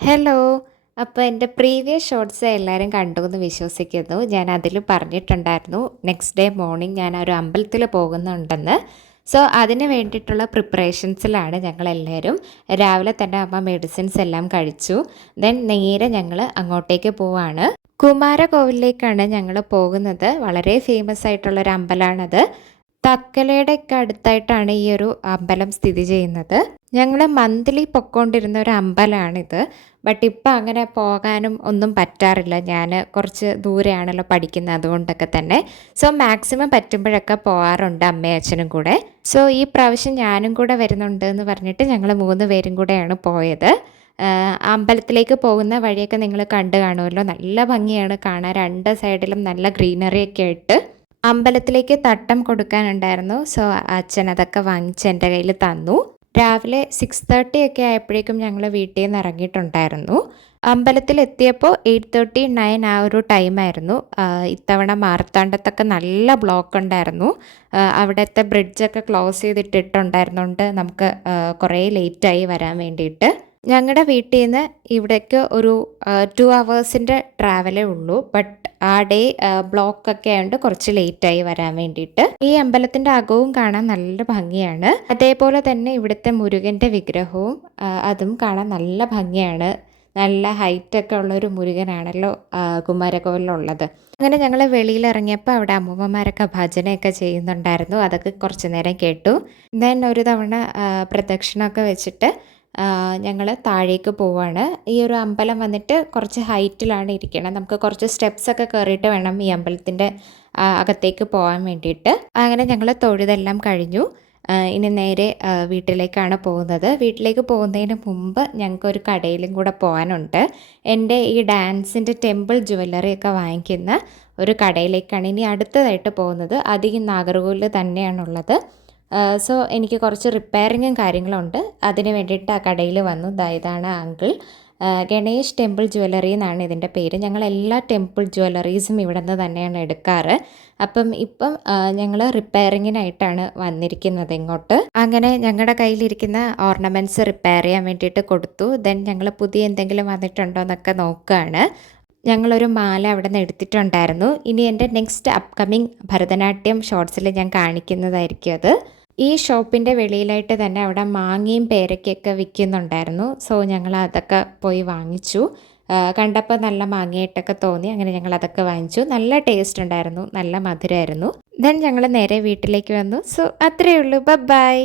Hello. അപ്പോൾ എൻ്റെ previous shorts എല്ലാവരും കണ്ടു എന്ന് വിശ്വസിക്കുന്നു. ഞാൻ അതിൽ പറഞ്ഞിട്ടുണ്ടായിരുന്നു നെക്സ്റ്റ് ഡേ മോർണിംഗ് ഞാൻ ഒരു അമ്പലത്തിൽ പോകുന്നുണ്ടെന്ന്. സോ അതിന് വേണ്ടിയിട്ടുള്ള പ്രിപ്പറേഷൻസിലാണ് ഞങ്ങളെല്ലാവരും. രാവിലെ തന്നെ അമ്മ മെഡിസിൻസ് എല്ലാം കഴിച്ചു. ദെൻ നേരെ ഞങ്ങൾ അങ്ങോട്ടേക്ക് പോവാണ്. കുമാരകോവിലേക്കാണ് ഞങ്ങൾ പോകുന്നത്. വളരെ ഫേമസ് ആയിട്ടുള്ളൊരു അമ്പലമാണത്. തക്കലയുടെ ഒക്കെ അടുത്തായിട്ടാണ് ഈ ഒരു അമ്പലം സ്ഥിതി ചെയ്യുന്നത്. ഞങ്ങൾ മന്ത്ലി പൊക്കോണ്ടിരുന്ന ഒരു അമ്പലമാണിത്. ബട്ട് ഇപ്പം അങ്ങനെ പോകാനും ഒന്നും പറ്റാറില്ല. ഞാൻ കുറച്ച് ദൂരെയാണല്ലോ പഠിക്കുന്നത്, അതുകൊണ്ടൊക്കെ തന്നെ. സോ മാക്സിമം പറ്റുമ്പോഴൊക്കെ പോകാറുണ്ട് അമ്മയും അച്ഛനും കൂടെ. സോ ഈ പ്രാവശ്യം ഞാനും കൂടെ വരുന്നുണ്ട് എന്ന് പറഞ്ഞിട്ട് ഞങ്ങൾ 3 പേരും കൂടെയാണ് പോയത്. അമ്പലത്തിലേക്ക് പോകുന്ന വഴിയൊക്കെ നിങ്ങൾ കണ്ടു കാണുമല്ലോ. നല്ല ഭംഗിയാണ് കാണാൻ. 2 സൈഡിലും നല്ല ഗ്രീനറിയൊക്കെ ആയിട്ട്. അമ്പലത്തിലേക്ക് തട്ടം കൊടുക്കാനുണ്ടായിരുന്നു. സോ അച്ഛൻ അതൊക്കെ വാങ്ങിച്ച് എൻ്റെ കയ്യിൽ തന്നു. രാവിലെ 6:30 ഒക്കെ ആയപ്പോഴേക്കും ഞങ്ങൾ വീട്ടിൽ നിന്ന് ഇറങ്ങിയിട്ടുണ്ടായിരുന്നു. അമ്പലത്തിൽ എത്തിയപ്പോൾ 8:30, 9 ആ ഒരു ടൈമായിരുന്നു. ഇത്തവണ മാർത്താണ്ഡത്തൊക്കെ നല്ല ബ്ലോക്ക് ഉണ്ടായിരുന്നു. അവിടുത്തെ ബ്രിഡ്ജൊക്കെ ക്ലോസ് ചെയ്തിട്ടിട്ടുണ്ടായിരുന്നുകൊണ്ട് നമുക്ക് കുറേ ലേറ്റായി വരാൻ വേണ്ടിയിട്ട്. ഞങ്ങളുടെ വീട്ടിൽ നിന്ന് ഇവിടേക്ക് ഒരു 2 അവേഴ്സിൻ്റെ ട്രാവലേ ഉള്ളൂ. ബട്ട് ആ ഡേ ബ്ലോക്കൊക്കെ ആയതുകൊണ്ട് കുറച്ച് ലേറ്റായി വരാൻ വേണ്ടിയിട്ട്. ഈ അമ്പലത്തിൻ്റെ അകവും കാണാൻ നല്ല ഭംഗിയാണ്. അതേപോലെ തന്നെ ഇവിടുത്തെ മുരുകൻ്റെ വിഗ്രഹവും അതും കാണാൻ നല്ല ഭംഗിയാണ്. നല്ല ഹൈറ്റൊക്കെ ഉള്ളൊരു മുരുകനാണല്ലോ കുമാരകോവിലുള്ളത്. അങ്ങനെ ഞങ്ങൾ വെളിയിലിറങ്ങിയപ്പോൾ അവിടെ അമ്മൂമ്മമാരൊക്കെ ഭജനയൊക്കെ ചെയ്യുന്നുണ്ടായിരുന്നു. അതൊക്കെ കുറച്ച് നേരം കേട്ടു. ദെൻ ഒരു തവണ പ്രദക്ഷിണമൊക്കെ വെച്ചിട്ട് ഞങ്ങൾ താഴേക്ക് പോവാണ്. ഈ ഒരു അമ്പലം വന്നിട്ട് കുറച്ച് ഹൈറ്റിലാണ് ഇരിക്കുന്നത്. നമുക്ക് കുറച്ച് സ്റ്റെപ്സൊക്കെ കയറിയിട്ട് വേണം ഈ അമ്പലത്തിൻ്റെ അകത്തേക്ക് പോകാൻ വേണ്ടിയിട്ട്. അങ്ങനെ ഞങ്ങൾ തൊഴുതെല്ലാം കഴിഞ്ഞു. ഇനി നേരെ വീട്ടിലേക്കാണ് പോകുന്നത്. വീട്ടിലേക്ക് പോകുന്നതിന് മുമ്പ് ഞങ്ങൾക്കൊരു കടയിലും കൂടെ പോകാനുണ്ട്. എൻ്റെ ഈ ഡാൻസിൻ്റെ ടെമ്പിൾ ജ്വല്ലറിയൊക്കെ വാങ്ങിക്കുന്ന ഒരു കടയിലേക്കാണ് ഇനി അടുത്തതായിട്ട് പോകുന്നത്. അത് ഈ നാഗർകോവിലിൽ തന്നെയാണുള്ളത്. സോ എനിക്ക് കുറച്ച് റിപ്പയറിങ്ങും കാര്യങ്ങളുണ്ട്. അതിന് വേണ്ടിയിട്ട് ആ കടയിൽ വന്നു. ഇതാണ് അങ്കിൾ. ഗണേഷ് ടെമ്പിൾ ജ്വല്ലറി എന്നാണ് ഇതിൻ്റെ പേര്. ഞങ്ങൾ എല്ലാ ടെമ്പിൾ ജ്വല്ലറീസും ഇവിടെ നിന്ന് തന്നെയാണ് എടുക്കാറ്. ഇപ്പം ഞങ്ങൾ റിപ്പയറിങ്ങിനായിട്ടാണ് വന്നിരിക്കുന്നത് ഇങ്ങോട്ട്. അങ്ങനെ ഞങ്ങളുടെ കയ്യിലിരിക്കുന്ന ഓർണമെൻറ്റ്സ് റിപ്പയർ ചെയ്യാൻ വേണ്ടിയിട്ട് കൊടുത്തു. ദെൻ ഞങ്ങൾ പുതിയ എന്തെങ്കിലും വന്നിട്ടുണ്ടോ എന്നൊക്കെ നോക്കുകയാണ്. ഞങ്ങളൊരു മാല അവിടെ നിന്ന് എടുത്തിട്ടുണ്ടായിരുന്നു. ഇനി എൻ്റെ നെക്സ്റ്റ് അപ്കമിങ് ഭരതനാട്യം ഷോർട്സിൽ ഞാൻ കാണിക്കുന്നതായിരിക്കും അത്. ഈ ഷോപ്പിൻ്റെ വെളിയിലായിട്ട് തന്നെ അവിടെ മാങ്ങയും പേരയ്ക്കൊക്കെ വിൽക്കുന്നുണ്ടായിരുന്നു. സോ ഞങ്ങൾ അതൊക്കെ പോയി വാങ്ങിച്ചു. കണ്ടപ്പോൾ നല്ല മാങ്ങയായിട്ടൊക്കെ തോന്നി. അങ്ങനെ ഞങ്ങൾ അതൊക്കെ വാങ്ങിച്ചു. നല്ല ടേസ്റ്റ് ഉണ്ടായിരുന്നു, നല്ല മധുരമായിരുന്നു. ദെൻ ഞങ്ങൾ നേരെ വീട്ടിലേക്ക് വന്നു. സോ അത്രയേ ഉള്ളൂ. ബൈ.